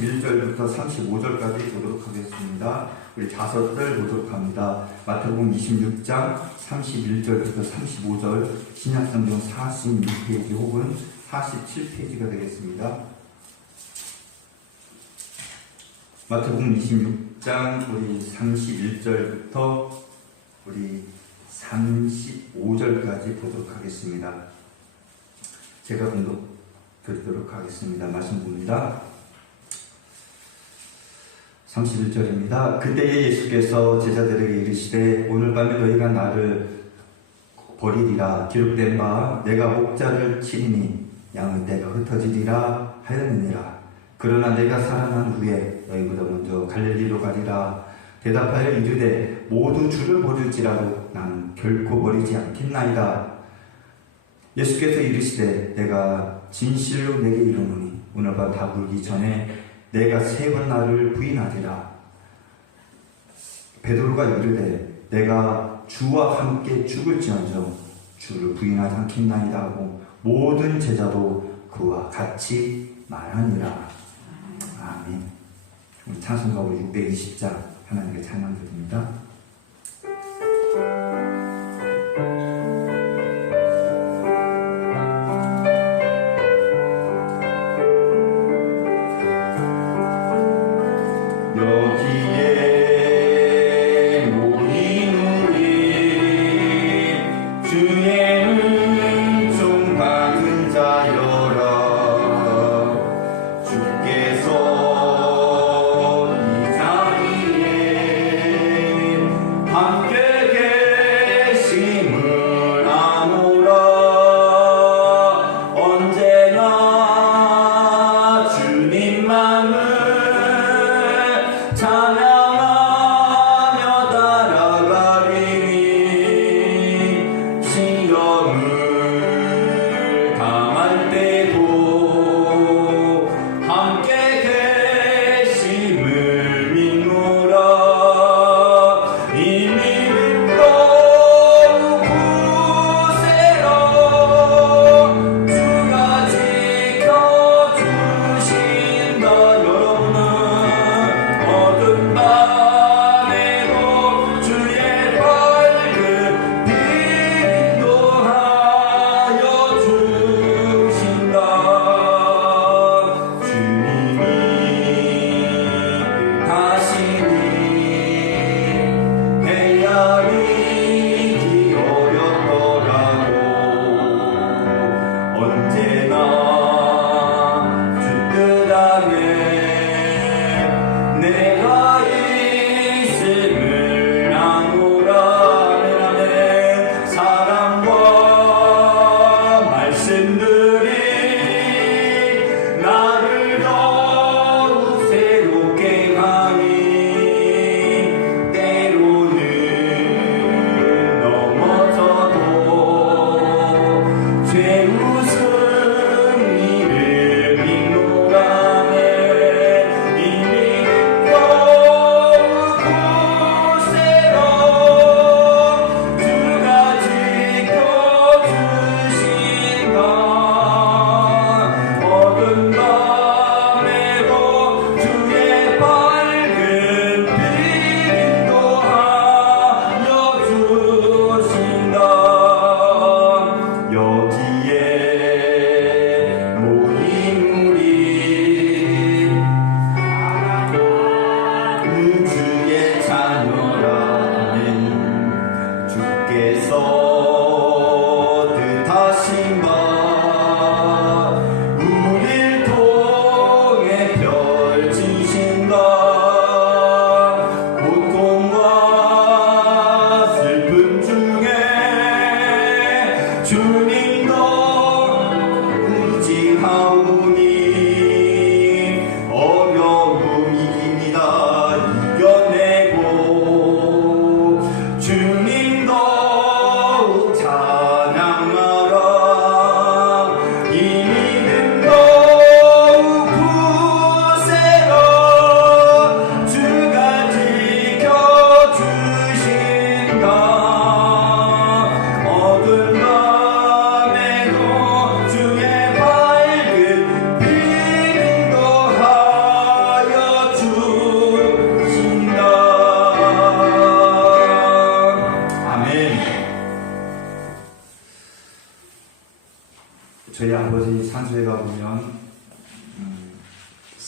31절부터 35절까지 보도록 하겠습니다. 우리 자서들 보도록 합니다. 마태복음 26장 31절부터 35절, 신약성경 46페이지 혹은 47페이지가 되겠습니다. 마태복음 26장 우리 31절부터 우리 35절까지 보도록 하겠습니다. 제가 공독 드리도록 하겠습니다. 말씀 봅니다. 31절입니다. 그때에 예수께서 제자들에게 이르시되 오늘 밤에 너희가 나를 버리리라 기록된 바 내가 목자를 치리니 양의 떼가 흩어지리라 하였느니라. 그러나 내가 살아난 후에 너희보다 먼저 갈릴리로 가리라. 대답하여 이르되 모두 주를 버릴지라도 나는 결코 버리지 않겠나이다. 예수께서 이르시되 내가 진실로 내게 이르노니 오늘 밤 다 불기 전에 내가 3번 나를 부인하리라. 베드로가 이르되 내가 주와 함께 죽을지언정 주를 부인하지 않겠나이다 하고 모든 제자도 그와 같이 말하니라. 아멘. 우리 찬송가 620장 하나님께 찬양 드립니다. time.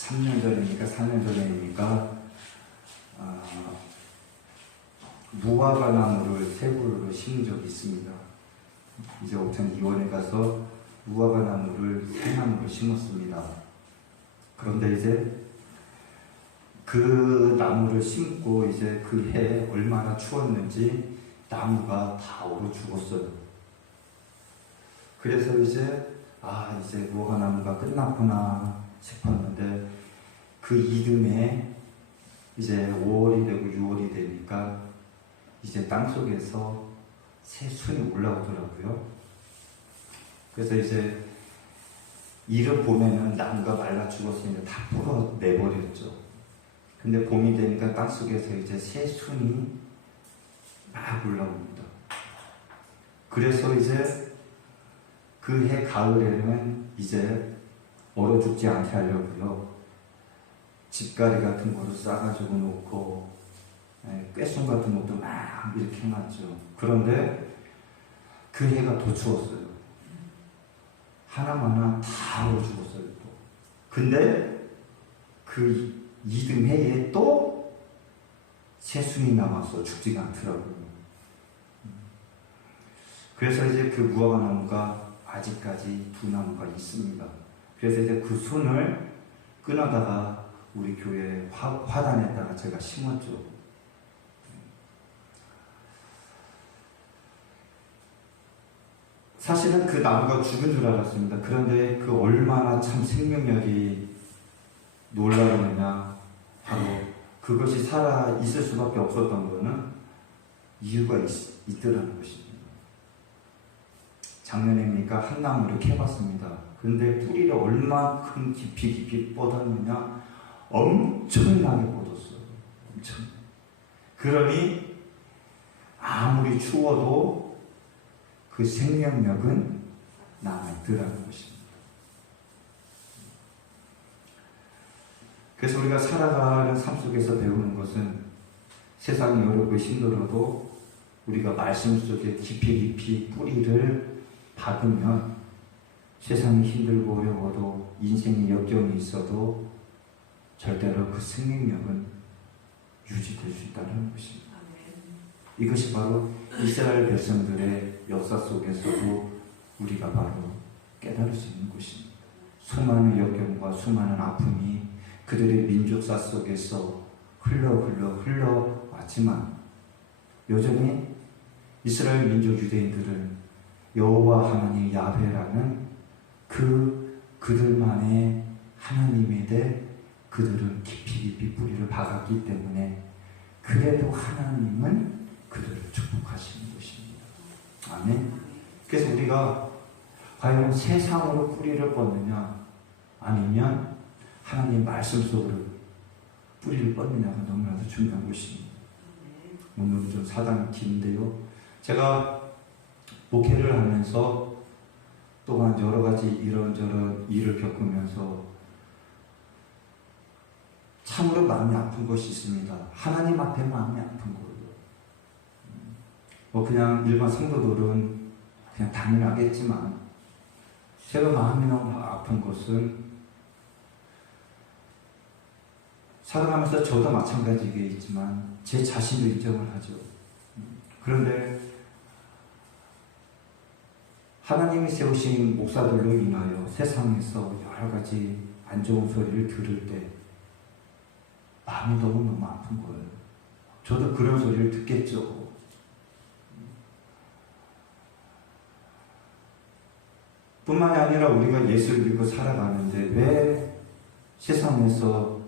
3년 전입니까? 4년 전입니까? 무화과 나무를 세 그루를 심은 적이 있습니다. 이제 옥천 이원에 가서 무화과 나무를 세 나무를 심었습니다. 그런데 이제 그 나무를 심고 이제 그 해에 얼마나 추웠는지 나무가 다 얼어 죽었어요. 그래서 이제 이제 무화과 나무가 끝났구나 싶었는데 그 이듬해 이제 5월이 되고 6월이 되니까 이제 땅속에서 새 순이 올라오더라고요. 그래서 이제 이를 보면은 나무가 말라 죽었으니까 다 풀어내버렸죠. 근데 봄이 되니까 땅속에서 이제 새 순이 막 올라옵니다. 그래서 이제 그 해 가을에는 이제 얼어 죽지 않게 하려고요. 집가리 같은 거를 싸가지고 놓고 꾀순 같은 것도 막 이렇게 해놨죠. 그런데 그 해가 더 추웠어요. 하나마나 다 얼어 죽었어요. 또. 근데 그 이듬해에 또 새순이 남아서 죽지가 않더라고요. 그래서 이제 그 무화과 나무가 아직까지 두 나무가 있습니다. 그래서 이제 그 순을 끊어다가 우리 교회 화단에다가 제가 심었죠. 사실은 그 나무가 죽은 줄 알았습니다. 그런데 그 얼마나 참 생명력이 놀라우느냐, 바로 그것이 살아 있을 수밖에 없었던 것은 이유가 있더라는 것입니다. 작년에니까 한 나무를 캐봤습니다. 그런데 뿌리를 얼마큼 깊이 뻗었느냐, 엄청나게 뻗었어요. 엄청. 그러니 아무리 추워도 그 생명력은 남아있더라는 것입니다. 그래서 우리가 살아가는 삶 속에서 배우는 것은 세상이 여러 번 힘들어도 우리가 말씀 속에 깊이 뿌리를 박으면 세상이 힘들고 어려워도 인생의 역경이 있어도 절대로 그 생명력은 유지될 수 있다는 것입니다. 이것이 바로 이스라엘 백성들의 역사 속에서도 우리가 바로 깨달을 수 있는 것입니다. 수많은 역경과 수많은 아픔이 그들의 민족사 속에서 흘러왔지만 여전히 이스라엘 민족 유대인들은 여호와 하나님 야훼라는 그들만의 하나님에 대해 그들은 깊이 뿌리를 박았기 때문에 그래도 하나님은 그들을 축복하시는 것입니다. 아멘. 그래서 우리가 과연 세상으로 뿌리를 뻗느냐 아니면 하나님 말씀 속으로 뿌리를 뻗느냐가 너무나도 중요한 것입니다. 오늘은 좀 사당이 긴데요. 제가 목회를 하면서 또한 여러 가지 이런저런 일을 겪으면서 참으로 마음이 아픈 것이 있습니다. 하나님 앞에 마음이 아픈 거예요. 그냥 일반 성도들은 그냥 당연하겠지만 제가 마음이 너무 아픈 것은 살아가면서 저도 마찬가지겠지만 제 자신도 인정을 하죠. 그런데 하나님이 세우신 목사들로 인하여 세상에서 여러 가지 안 좋은 소리를 들을 때 마음이 너무너무 아픈 거예요. 저도 그런 소리를 듣겠죠. 뿐만이 아니라 우리가 예수를 믿고 살아가는데 왜 세상에서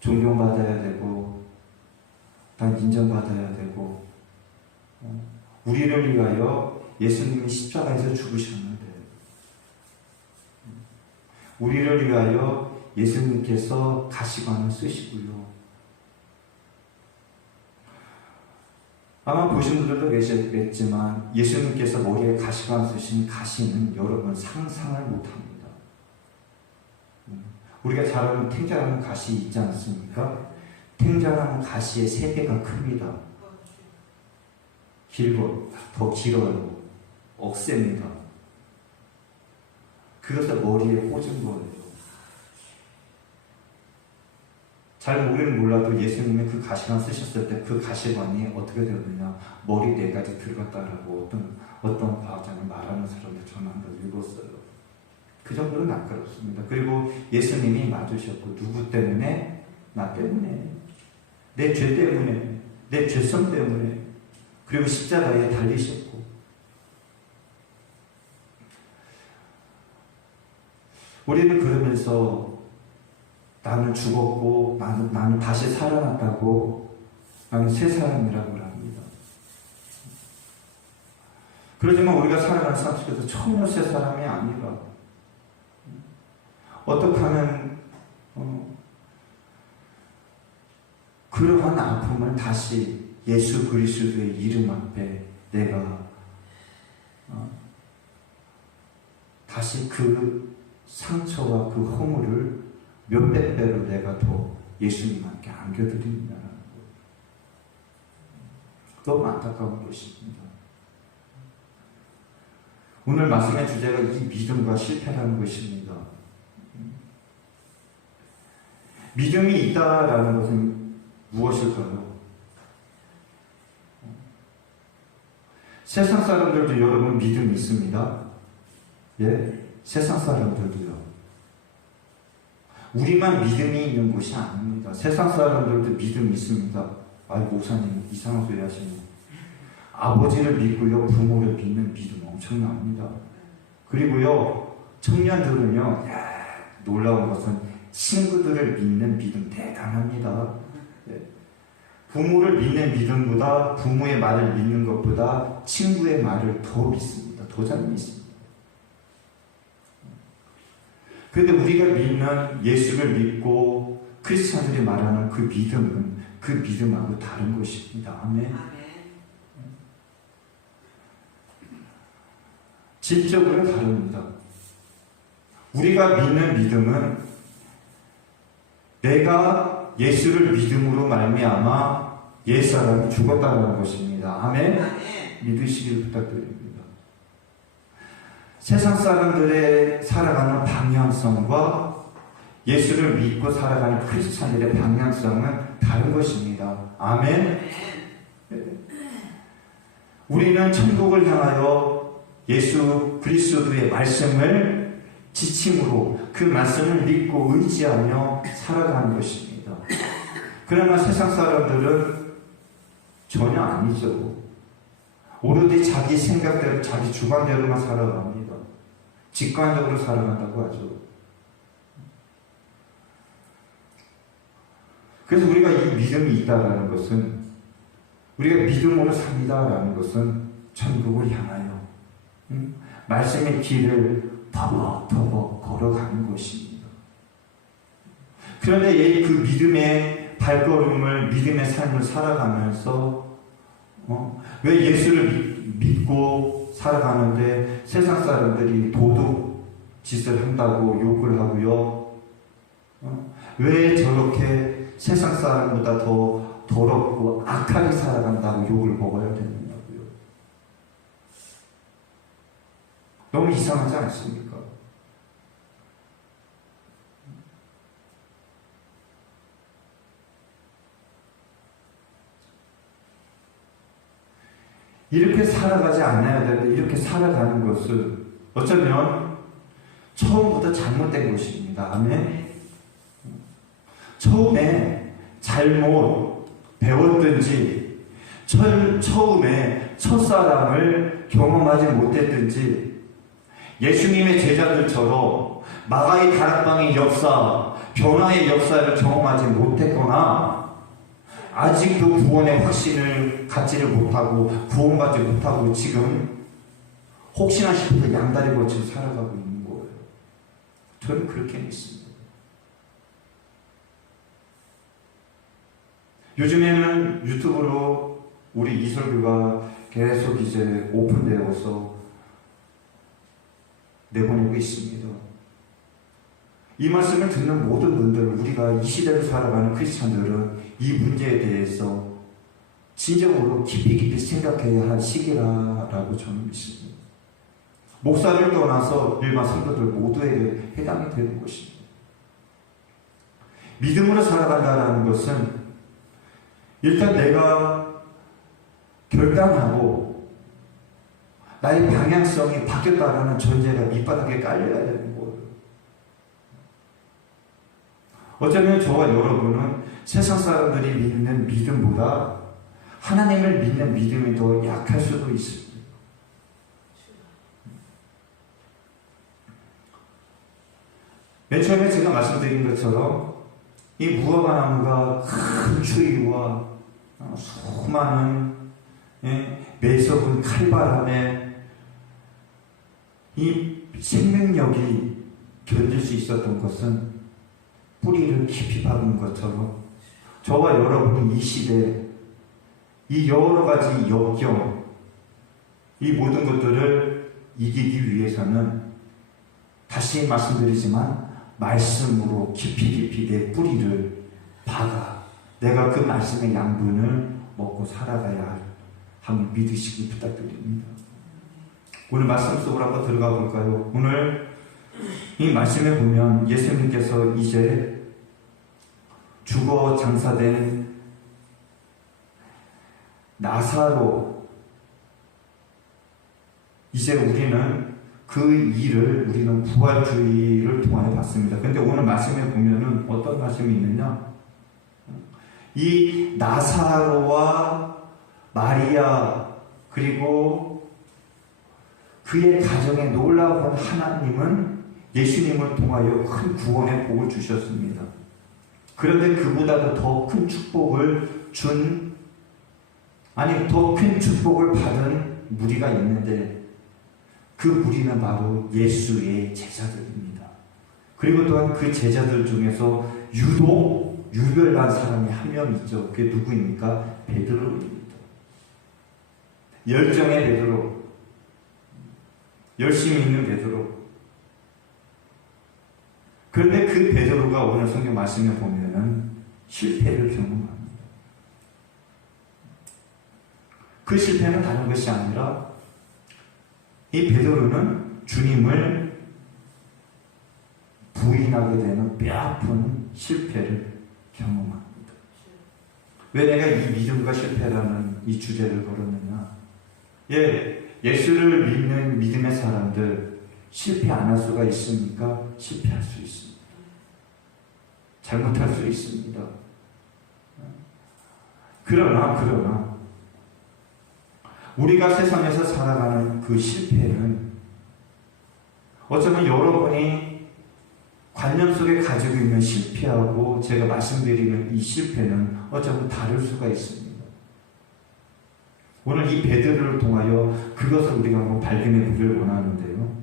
존경받아야 되고 난 인정받아야 되고 우리를 위하여 예수님이 십자가에서 죽으셨는데 우리를 위하여 예수님께서 가시관을 쓰시고요. 아마 보신 분들도 계시겠지만 예수님께서 머리에 가시관 쓰신 가시는 여러분 상상을 못합니다. 우리가 잘 아는 탱자라는 가시 있지 않습니까? 탱자라는 가시의 3배가 큽니다. 더 길어요. 억셉니다. 그것을 머리에 꽂은 거예요. 잘 우리는 몰라도 예수님이 그 가시관 쓰셨을 때 그 가시관이 어떻게 되느냐, 머리 4가지 들어갔다라고 어떤 과학자는 말하는 사람들 저는 한번 읽었어요. 그 정도로 날카롭습니다. 그리고 예수님이 맞으셨고, 누구 때문에? 나 때문에, 내 죄 때문에, 내 죄성 때문에, 그리고 십자가에 달리셨고, 우리는 그러면서 나는 죽었고 나는 다시 살아났다고, 나는 새 사람이라고 합니다. 그러지만 우리가 살아가는 삶 속에서 전혀 새 사람이 아니라, 어떻게 하면 그러한 아픔을 다시 예수 그리스도의 이름 앞에 내가 다시 그 상처와 그 허물을 몇백 배로 내가 더 예수님께 안겨드린다는 것. 너무 안타까운 것입니다. 오늘 말씀의 주제가 이 믿음과 실패라는 것입니다. 믿음이 있다라는 것은 무엇일까요? 세상 사람들도 여러분 믿음이 있습니다. 예? 세상 사람들도요. 우리만 믿음이 있는 것이 아닙니다. 세상 사람들도 믿음이 있습니다. 아이, 목사님 이상한 소리 하시네. 아버지를 믿고요, 부모를 믿는 믿음 엄청납니다. 그리고요, 청년들은요, 놀라운 것은 친구들을 믿는 믿음 대단합니다. 네. 부모를 믿는 믿음보다, 부모의 말을 믿는 것보다 친구의 말을 더 믿습니다. 더 잘 믿습니다. 그런데 우리가 믿는 예수를 믿고 크리스찬들이 말하는 그 믿음은 그 믿음하고 다른 것입니다. 아멘. 질적으로 다릅니다. 우리가 믿는 믿음은 내가 예수를 믿음으로 말미암아 옛사람이 죽었다는 것입니다. 아멘. 믿으시길 부탁드립니다. 세상 사람들의 살아가는 방향성과 예수를 믿고 살아가는 크리스찬들의 방향성은 다른 것입니다. 아멘. 우리는 천국을 향하여 예수 그리스도의 말씀을 지침으로 그 말씀을 믿고 의지하며 살아가는 것입니다. 그러나 세상 사람들은 전혀 아니죠. 오로지 자기 생각대로, 자기 주관대로만 살아갑니다. 직관적으로 살아간다고 하죠. 그래서 우리가 이 믿음이 있다라는 것은, 우리가 믿음으로 삽니다라는 것은 천국을 향하여 말씀의 길을 터벅터벅 걸어가는 것입니다. 그런데 그 믿음의 발걸음을, 믿음의 삶을 살아가면서 왜 예수를 믿고 살아가는데 세상 사람들이 도둑 짓을 한다고 욕을 하고요, 왜 저렇게 세상 사람보다 더 더럽고 악하게 살아간다고 욕을 먹어야 되느냐고요. 너무 이상하지 않습니까? 이렇게 살아가지 않아야 되는데 이렇게 살아가는 것은 어쩌면 처음부터 잘못된 것입니다. 아멘. 처음에 잘못 배웠든지, 처음에 첫사랑을 경험하지 못했든지, 예수님의 제자들처럼 마가의 다락방의 역사, 변화의 역사를 경험하지 못했거나 아직도 구원의 확신을 갖지를 못하고 구원받지 못하고 지금 혹시나 싶어서 양다리 걸치고 살아가고 있는 거예요. 저는 그렇게 믿습니다. 요즘에는 유튜브로 우리 이설교가 계속 이제 오픈되어서 내보내고 있습니다. 이 말씀을 듣는 모든 분들, 우리가 이 시대를 살아가는 크리스찬들은 이 문제에 대해서 진정으로 깊이 생각해야 할 시기라고 저는 믿습니다. 목사를 떠나서 일반 성도들 모두에게 해당이 되는 것입니다. 믿음으로 살아간다는 것은 일단 내가 결단하고 나의 방향성이 바뀌었다는 존재가 밑바닥에 깔려야 되는 거예요. 어쩌면 저와 여러분은 세상 사람들이 믿는 믿음보다 하나님을 믿는 믿음이 더 약할 수도 있습니다. 맨 처음에 제가 말씀드린 것처럼 이 무화과나무가 큰 추위와 수많은 매서운 칼바람에 이 생명력이 견딜 수 있었던 것은 뿌리를 깊이 박은 것처럼 저와 여러분이 이 시대에 이 여러 가지 역경, 이 모든 것들을 이기기 위해서는 다시 말씀드리지만 말씀으로 깊이 내 뿌리를 박아 내가 그 말씀의 양분을 먹고 살아가야 함을 믿으시기 부탁드립니다. 오늘 말씀 속으로 한번 들어가 볼까요? 오늘 이 말씀에 보면 예수님께서 이제 죽어 장사된 나사로 이제 우리는 그 일을 우리는 부활주의를 통하여 봤습니다. 그런데 오늘 말씀에 보면은 어떤 말씀이 있느냐? 이 나사로와 마리아 그리고 그의 가정에 놀라운 하나님은 예수님을 통하여 큰 구원의 복을 주셨습니다. 그런데 그보다도 더 큰 축복을 더 큰 축복을 받은 무리가 있는데 그 무리는 바로 예수의 제자들입니다. 그리고 또한 그 제자들 중에서 유독 유별난 사람이 한 명 있죠. 그게 누구입니까? 베드로입니다. 열정의 베드로, 열심히 있는 베드로. 그런데 그 베드로가 오늘 성경 말씀에 보면은 실패를 경험합니다. 그 실패는 다른 것이 아니라 이 베드로는 주님을 부인하게 되는 뼈아픈 실패를 경험합니다. 왜 내가 이 믿음과 실패라는 이 주제를 걸었느냐? 예수를 믿는 믿음의 사람들 실패 안 할 수가 있습니까? 실패할 수 있습니다. 잘못할 수 있습니다. 그러나 우리가 세상에서 살아가는 그 실패는 어쩌면 여러분이 관념 속에 가지고 있는 실패하고 제가 말씀드리는 이 실패는 어쩌면 다를 수가 있습니다. 오늘 이 베드로를 통하여 그것을 우리가 한번 발견해 보기를 원하는데요.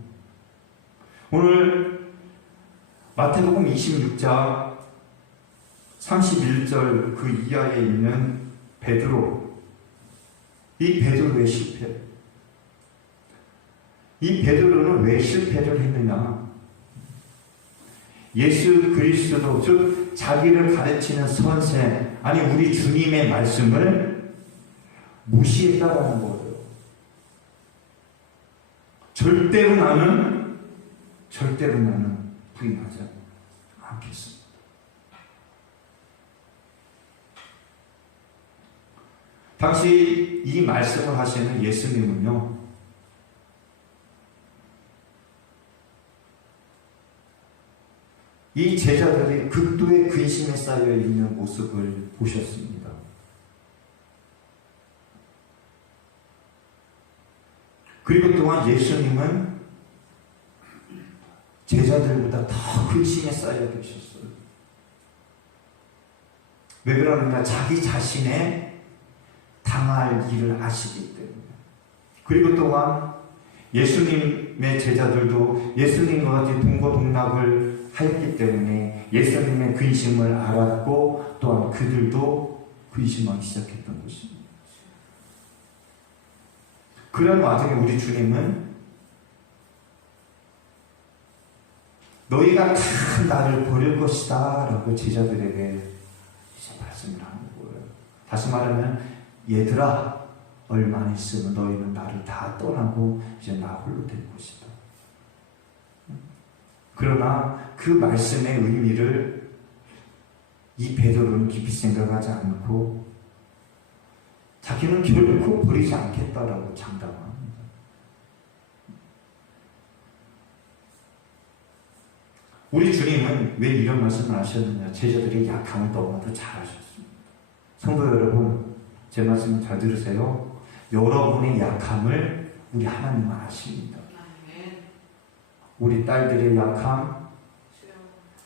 오늘 마태복음 26장 31절 그 이하에 있는 베드로, 이 베드로의 실패. 이 베드로는 왜 실패를 했느냐? 예수 그리스도, 즉 자기를 가르치는 선생, 아니 우리 주님의 말씀을 무시했다라는 거예요. 절대로 나는 부인하지 않겠습니다. 당시 이 말씀을 하시는 예수님은요, 이 제자들이 극도의 근심에 쌓여 있는 모습을 보셨습니다. 그리고 또한 예수님은 제자들보다 더 근심에 쌓여 계셨어요. 왜 그러느냐? 자기 자신의 당할 일을 아시기 때문에. 그리고 또한 예수님의 제자들도 예수님과 같이 동고동락을 하였기 때문에 예수님의 근심을 알았고 또한 그들도 근심하기 시작했던 것입니다. 그런 와중에 우리 주님은 너희가 다 나를 버릴 것이다 라고 제자들에게 이제 말씀을 하는 거예요. 다시 말하면 얘들아, 얼마 있으면 너희는 나를 다 떠나고 이제 나 홀로 될 것이다. 그러나 그 말씀의 의미를 이 베드로는 깊이 생각하지 않고 자기는 결코 버리지 않겠다라고 장담합니다. 우리 주님은 왜 이런 말씀을 하셨느냐? 제자들의 약함을 너무나도 잘 하셨습니다. 성도 여러분, 제 말씀 잘 들으세요. 여러분의 약함을 우리 하나님은 아십니다. 우리 딸들의 약함,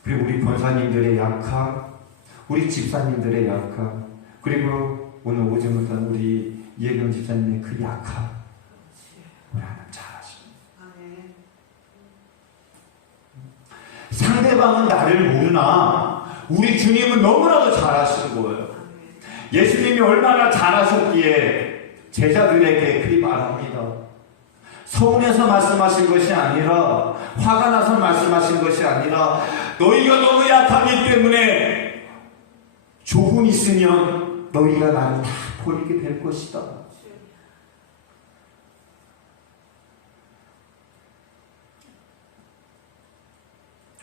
그리고 우리 권사님들의 약함, 우리 집사님들의 약함, 그리고 오늘 오지 못한 우리 이혜경 집사님의 그 약함, 우리 하나님 잘 아십니다. 상대방은 나를 모르나 우리 주님은 너무나도 잘 아시는 거예요. 예수님이 얼마나 잘하셨기에 제자들에게 그리 말합니다. 서운해서 말씀하신 것이 아니라, 화가 나서 말씀하신 것이 아니라, 너희가 너무 약하기 때문에 조금 있으면 너희가 나를 다 버리게 될 것이다.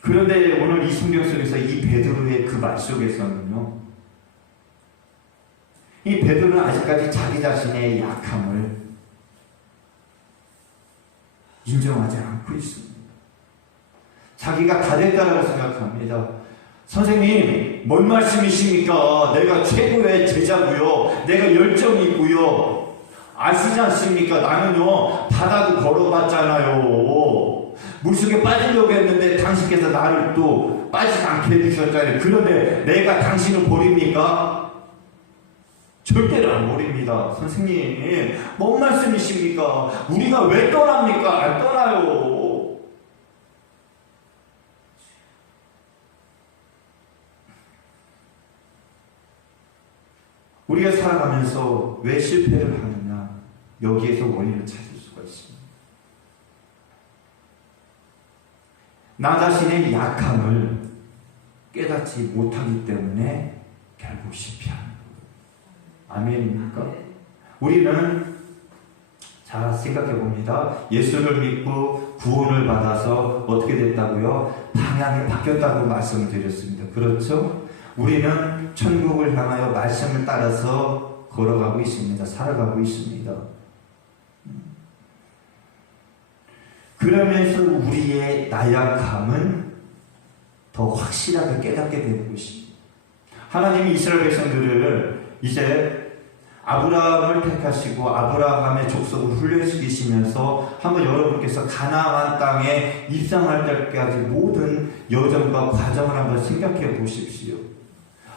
그런데 오늘 이 성경 속에서 이 베드로의 그 말 속에서는요, 이 베드로는 아직까지 자기 자신의 약함을 인정하지 않고 있습니다. 자기가 다 됐다라고 생각합니다. 선생님, 뭔 말씀이십니까? 내가 최고의 제자고요. 내가 열정이 있고요. 아시지 않습니까? 나는요, 바다도 걸어봤잖아요. 물속에 빠지려고 했는데 당신께서 나를 또 빠지지 않게 해주셨잖아요. 그런데 내가 당신을 버립니까? 절대로 안 버립니다. 선생님, 뭔 말씀이십니까? 우리가 왜 떠납니까? 안 떠나요. 우리가 살아가면서 왜 실패를 하느냐? 여기에서 원인을 찾을 수가 있습니다. 나 자신의 약함을 깨닫지 못하기 때문에 결국 실패합니다. 아멘입니까? 우리는 잘 생각해 봅니다. 예수를 믿고 구원을 받아서 어떻게 됐다고요? 방향이 바뀌었다고 말씀을 드렸습니다. 그렇죠? 우리는 천국을 향하여 말씀을 따라서 걸어가고 있습니다. 살아가고 있습니다. 그러면서 우리의 나약함은 더 확실하게 깨닫게 되는 것입니다. 하나님이 이스라엘 백성들을 이제 아브라함을 택하시고 아브라함의 족속을 훈련시키시면서 한번 여러분께서 가나안 땅에 입성할 때까지 모든 여정과 과정을 한번 생각해 보십시오.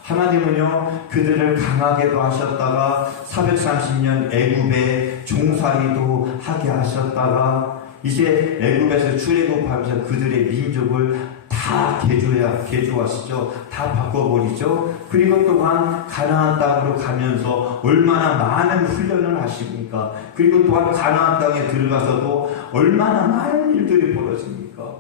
하나님은요, 그들을 강하게도 하셨다가 430년 애굽에 종살이도 하게 하셨다가 이제 애굽에서 출애굽하면서 그들의 민족을 다 개조하시죠. 다 바꿔버리죠. 그리고 또한 가나안 땅으로 가면서 얼마나 많은 훈련을 하십니까? 그리고 또한 가나안 땅에 들어가서도 얼마나 많은 일들이 벌어집니까?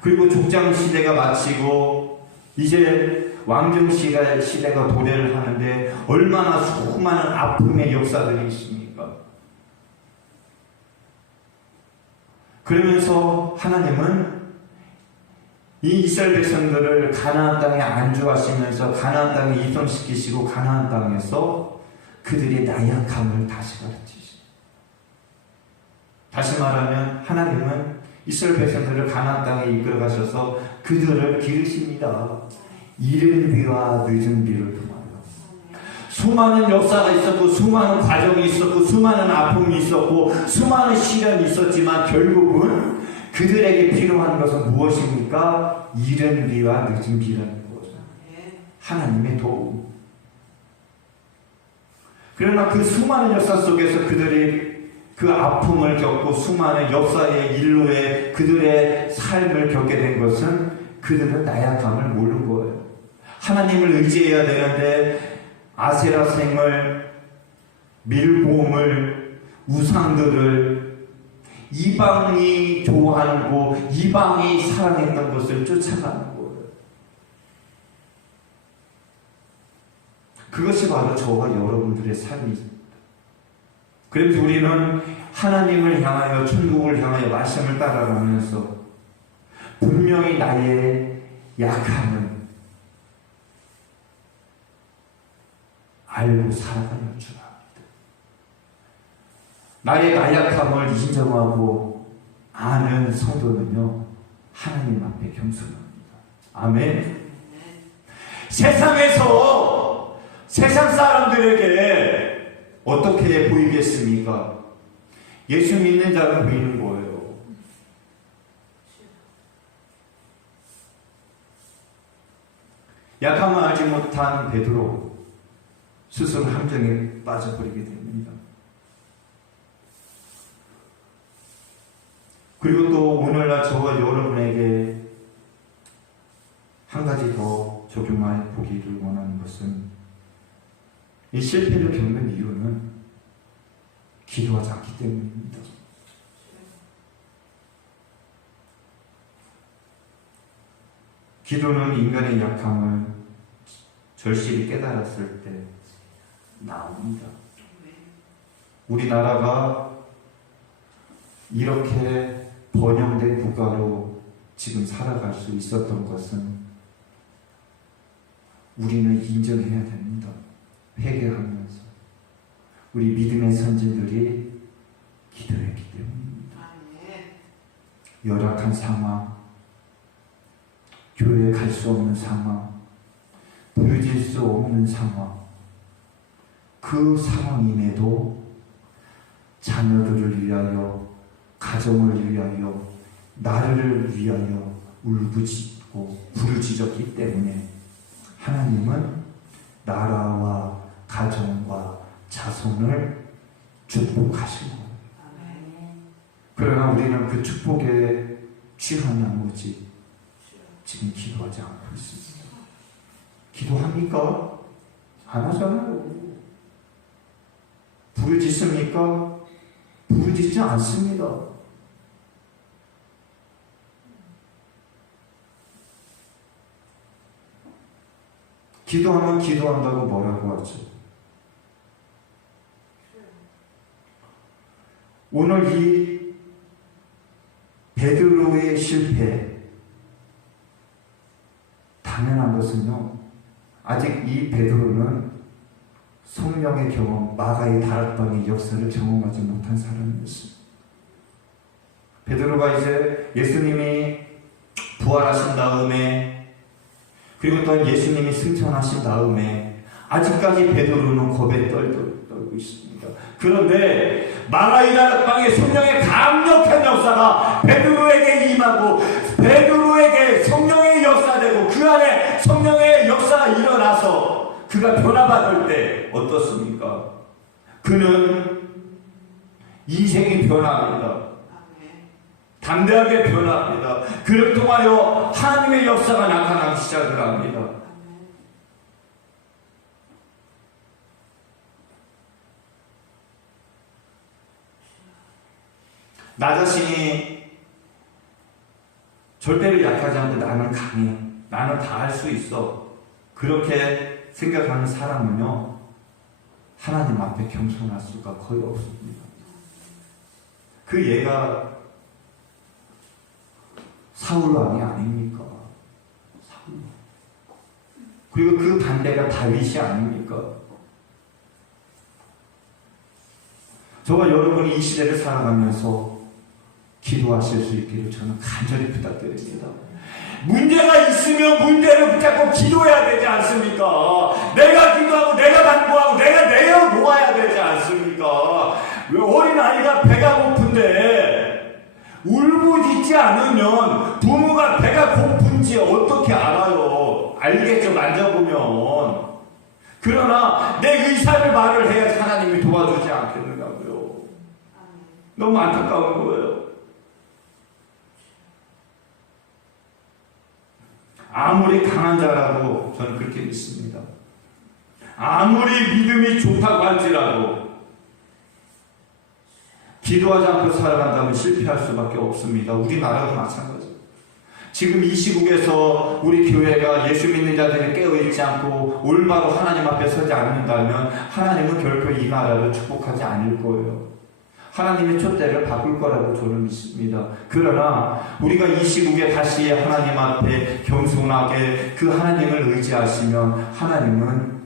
그리고 족장 시대가 마치고 이제 왕정 시대가 도래를 하는데 얼마나 수많은 아픔의 역사들이 있습니까? 그러면서 하나님은 이 이스라엘 백성들을 가나안 땅에 안주하시면서 가나안 땅에 입성시키시고 가나안 땅에서 그들의 나약함을 다시 가르치시죠. 다시 말하면 하나님은 이스라엘 백성들을 가나안 땅에 이끌어 가셔서 그들을 기르십니다. 이른 비와 늦은 비를 통하여 수많은 역사가 있었고 수많은 과정이 있었고 수많은 아픔이 있었고 수많은 시련이 있었지만 결국은 그들에게 필요한 것은 무엇입니까? 이른 비와 늦은 비라는 거죠. 하나님의 도움. 그러나 그 수많은 역사 속에서 그들이 그 아픔을 겪고 수많은 역사의 일로에 그들의 삶을 겪게 된 것은 그들은 나약함을 모르는 거예요. 하나님을 의지해야 되는데 아세라 생을, 밀곰을, 우상들을 이방이 좋아하는 거, 이방이 사랑했던 것을 쫓아가는 거예요. 그것이 바로 저와 여러분들의 삶입니다. 그래서 우리는 하나님을 향하여 천국을 향하여 말씀을 따라가면서 분명히 나의 약함은 알고 살아가야 할 줄 압니다. 나의 나약함을 인정하고 아는 성도는요, 하나님 앞에 겸손합니다. 아멘. 세상에서 세상 사람들에게 어떻게 보이겠습니까? 예수 믿는 자는 보이는 거예요. 약함을 알지 못한 베드로 스스로 함정에 빠져버리게 됩니다. 그리고 또 오늘날 저와 여러분에게 한 가지 더 적용해 보기를 원하는 것은, 이 실패를 겪는 이유는 기도하지 않기 때문입니다. 기도는 인간의 약함을 절실히 깨달았을 때 나옵니다. 우리나라가 이렇게 번영된 국가로 지금 살아갈 수 있었던 것은 우리는 인정해야 됩니다. 회개하면서 우리 믿음의 선진들이 기도했기 때문입니다. 열악한 상황, 교회에 갈 수 없는 상황, 부르질 수 없는 상황, 그 상황임에도 자녀들을 위하여, 가정을 위하여, 나를 위하여 울부짖고 부르짖었기 때문에 하나님은 나라와 가정과 자손을 축복하신 거예요. 그러나 우리는 그 축복에 취한 나머지 지금 기도하지 않고 있습니다. 기도합니까? 안 하잖아요. 부르짖습니까? 부르짖지 않습니다. 기도하면 기도한다고 뭐라고 하죠? 오늘 이 베드로의 실패, 당연한 것은요, 아직 이 베드로는 성령의 경험, 마가의 다락방의 역사를 경험하지 못한 사람이었습니다. 베드로가 이제 예수님이 부활하신 다음에, 그리고 또 예수님이 승천하신 다음에 아직까지 베드로는 겁에 떨고 있습니다. 그런데 마가의 다락방의 성령의 강력한 역사가 베드로에게 임하고 베드로에게 성령의 역사되고 그 안에 성령의 역사가 일어나서 그가 변화받을 때 어떻습니까? 그는 인생이 변화합니다. 담대하게 변화합니다. 그를 통하여 하나님의 역사가 나타나기 시작을 합니다. 나 자신이 절대로 약하지 않고 나는 강해, 나는 다 할 수 있어, 그렇게 생각하는 사람은요, 하나님 앞에 겸손할 수가 거의 없습니다. 그 얘가 사울 왕이 아닙니까? 사울. 그리고 그 반대가 다윗이 아닙니까? 저와 여러분이 이 시대를 살아가면서 기도하실 수 있기를 저는 간절히 부탁드립니다. 문제가 있으면 문제를 붙잡고 기도해야 되지 않습니까? 내가 기도하고 내가 간구하고 내가 내어 놓아야 되지 않습니까? 왜 어린아이가 배가 고픈데 울부짖지 않으면 부모가 배가 고픈지 어떻게 알아요? 알겠죠, 만져보면. 그러나 내 의사를 말을 해야지 하나님이 도와주지 않겠는가고요. 너무 안타까운 거예요. 아무리 강한 자라도 저는 그렇게 믿습니다. 아무리 믿음이 좋다고 할지라도 기도하지 않고 살아간다면 실패할 수밖에 없습니다. 우리나라도 마찬가지입니다. 지금 이 시국에서 우리 교회가 예수 믿는 자들이 깨어있지 않고 올바로 하나님 앞에 서지 않는다면 하나님은 결코 이 나라를 축복하지 않을 거예요. 하나님의 촛대를 바꿀 거라고 저는 믿습니다. 그러나 우리가 이 시국에 다시 하나님 앞에 겸손하게 그 하나님을 의지하시면 하나님은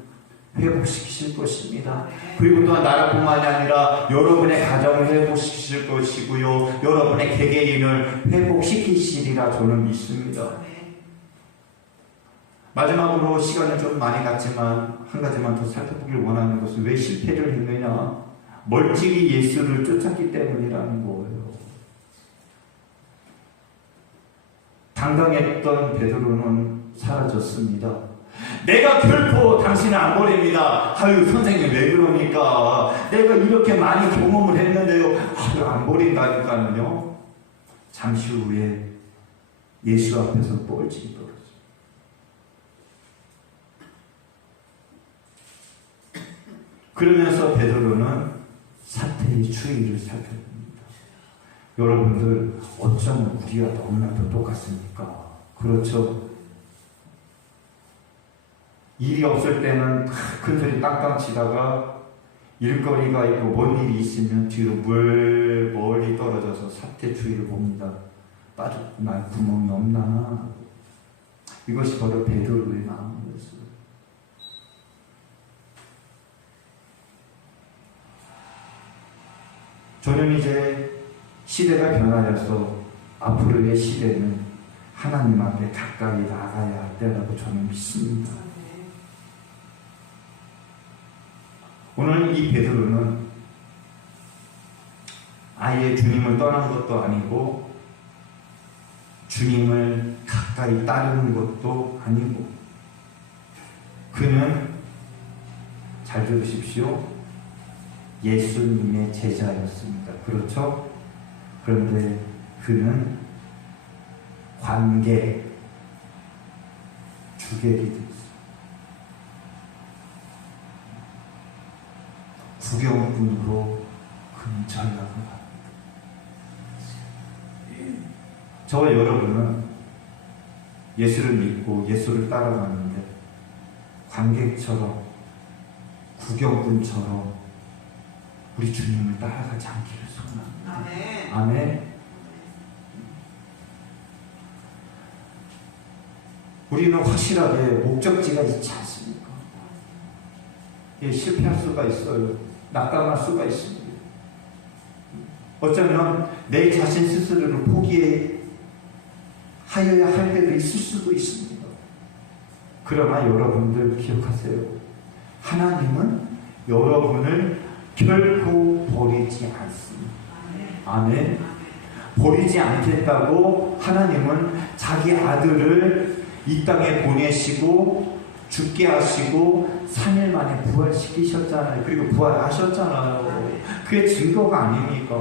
회복시키실 것입니다. 그리고 또한 나라뿐만이 아니라 여러분의 가정을 회복시키실 것이고요, 여러분의 개개인을 회복시키시리라 저는 믿습니다. 마지막으로 시간을 좀 많이 갔지만 한 가지만 더 살펴보길 원하는 것은 왜 실패를 했느냐? 멀찍이 예수를 쫓았기 때문이라는 거예요. 당당했던 베드로는 사라졌습니다. 내가 결코 당신을 안 버립니다. 아유 선생님 왜 그러니까? 내가 이렇게 많이 경험을 했는데요. 아유 안 버린다니까요. 잠시 후에 예수 앞에서 뻘짓이 떨어져요. 그러면서 베드로는 사태의 추이를 살펴봅니다. 여러분들 어쩌면 우리와 너무나도 똑같습니까? 그렇죠? 일이 없을 때는 큰소리 땅땅 치다가 일거리가 있고 뭔 일이 있으면 뒤로 멀리 떨어져서 사태 추이를 봅니다. 빠졌구나, 구멍이 없나. 이것이 바로 베드로의 마음이었어요. 저는 이제 시대가 변하여서 앞으로의 시대는 하나님 앞에 가까이 나가야 할 때라고 저는 믿습니다. 오늘 이 베드로는 아예 주님을 떠난 것도 아니고 주님을 가까이 따르는 것도 아니고 그는 잘 들으십시오. 예수님의 제자였습니다. 그렇죠? 그런데 그는 관객, 주객이 됐어요. 구경꾼으로 그는 전락을 합니다. 저와 여러분은 예수를 믿고 예수를 따라가는데 관객처럼 구경꾼처럼 우리 주님을 따라가지 않기를 소원합니다. 아멘. 우리는 확실하게 목적지가 있지 않습니까? 예, 실패할 수가 있어요. 낙담할 수가 있습니다. 어쩌면 내 자신 스스로를 포기하여야 할 때도 있을 수도 있습니다. 그러나 여러분들 기억하세요. 하나님은 여러분을 결코 버리지 않습니다. 아멘. 버리지 않겠다고 하나님은 자기 아들을 이 땅에 보내시고 죽게 하시고 3일 만에 부활시키셨잖아요. 그리고 부활하셨잖아요. 그게 증거가 아닙니까?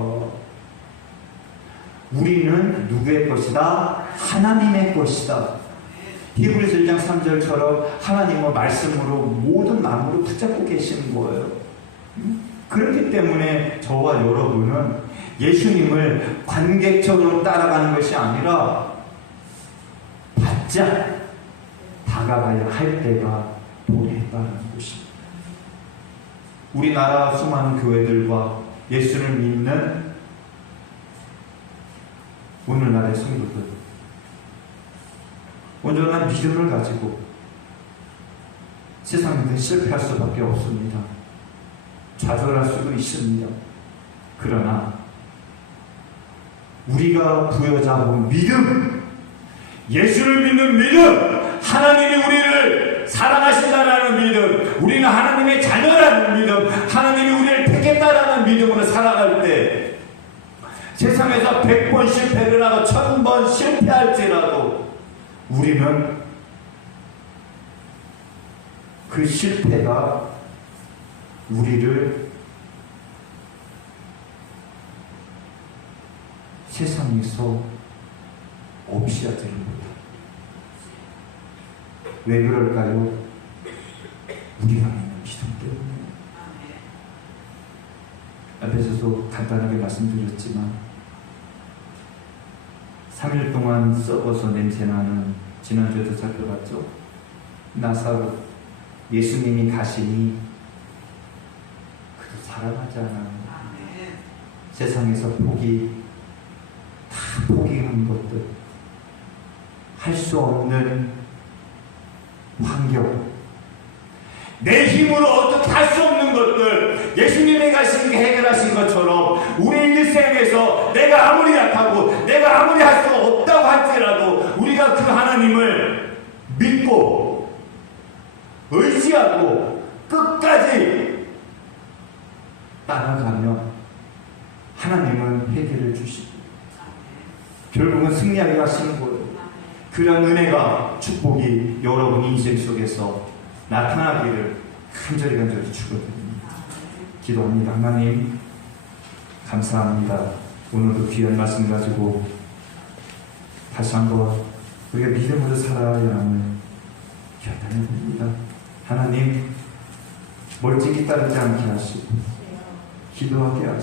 우리는 누구의 것이다? 하나님의 것이다. 히브리서 1장 3절처럼 하나님은 말씀으로 모든 만물을 붙잡고 계시는 거예요. 그렇기 때문에 저와 여러분은 예수님을 관객처럼 따라가는 것이 아니라 바짝 다가가야 할 때가 도래했다는 것입니다. 우리나라 수많은 교회들과 예수를 믿는 오늘날의 성도들, 온전한 믿음을 가지고 세상에 실패할 수밖에 없습니다. 좌절할 수도 있습니다. 그러나 우리가 부여잡은 믿음, 예수를 믿는 믿음, 하나님이 우리를 사랑하신다라는 믿음, 우리는 하나님의 자녀라는 믿음, 하나님이 우리를 택했다라는 믿음으로 살아갈 때 세상에서 100번 실패를 하고 1000번 실패할지라도 우리는 그 실패가 우리를 세상에서 없이하지를 못합니다. 왜 그럴까요? 우리가 믿는 믿음 때문에. 앞에서도 간단하게 말씀드렸지만 3일 동안 썩어서 냄새나는, 지난주에도 살펴봤죠? 나사로, 예수님이 가시니 그도 살아나잖아요. 세상에서 다 포기한 것들, 할 수 없는 환경, 내 힘으로 어떻게 할 수 없는 것들, 예수님이 가신 게 해결하신 것처럼 우리 일생에서 내가 아무리 약하고 내가 아무리 할 수 없다고 할지라도 우리가 그 하나님을 믿고 의지하고 끝까지 따라가며 하나님은 해결해 주시고 결국은 승리하게 하시는 거예요. 그런 은혜가 축복이 여러분 인생 속에서 나타나기를 간절히 축원드립니다. 기도합니다. 하나님 감사합니다. 오늘도 귀한 말씀 가지고 다시 한번 우리가 믿음으로 살아야 함을 결단해봅니다. 하나님 멀찍이 따르지 않게 하시고 기도하게 하시고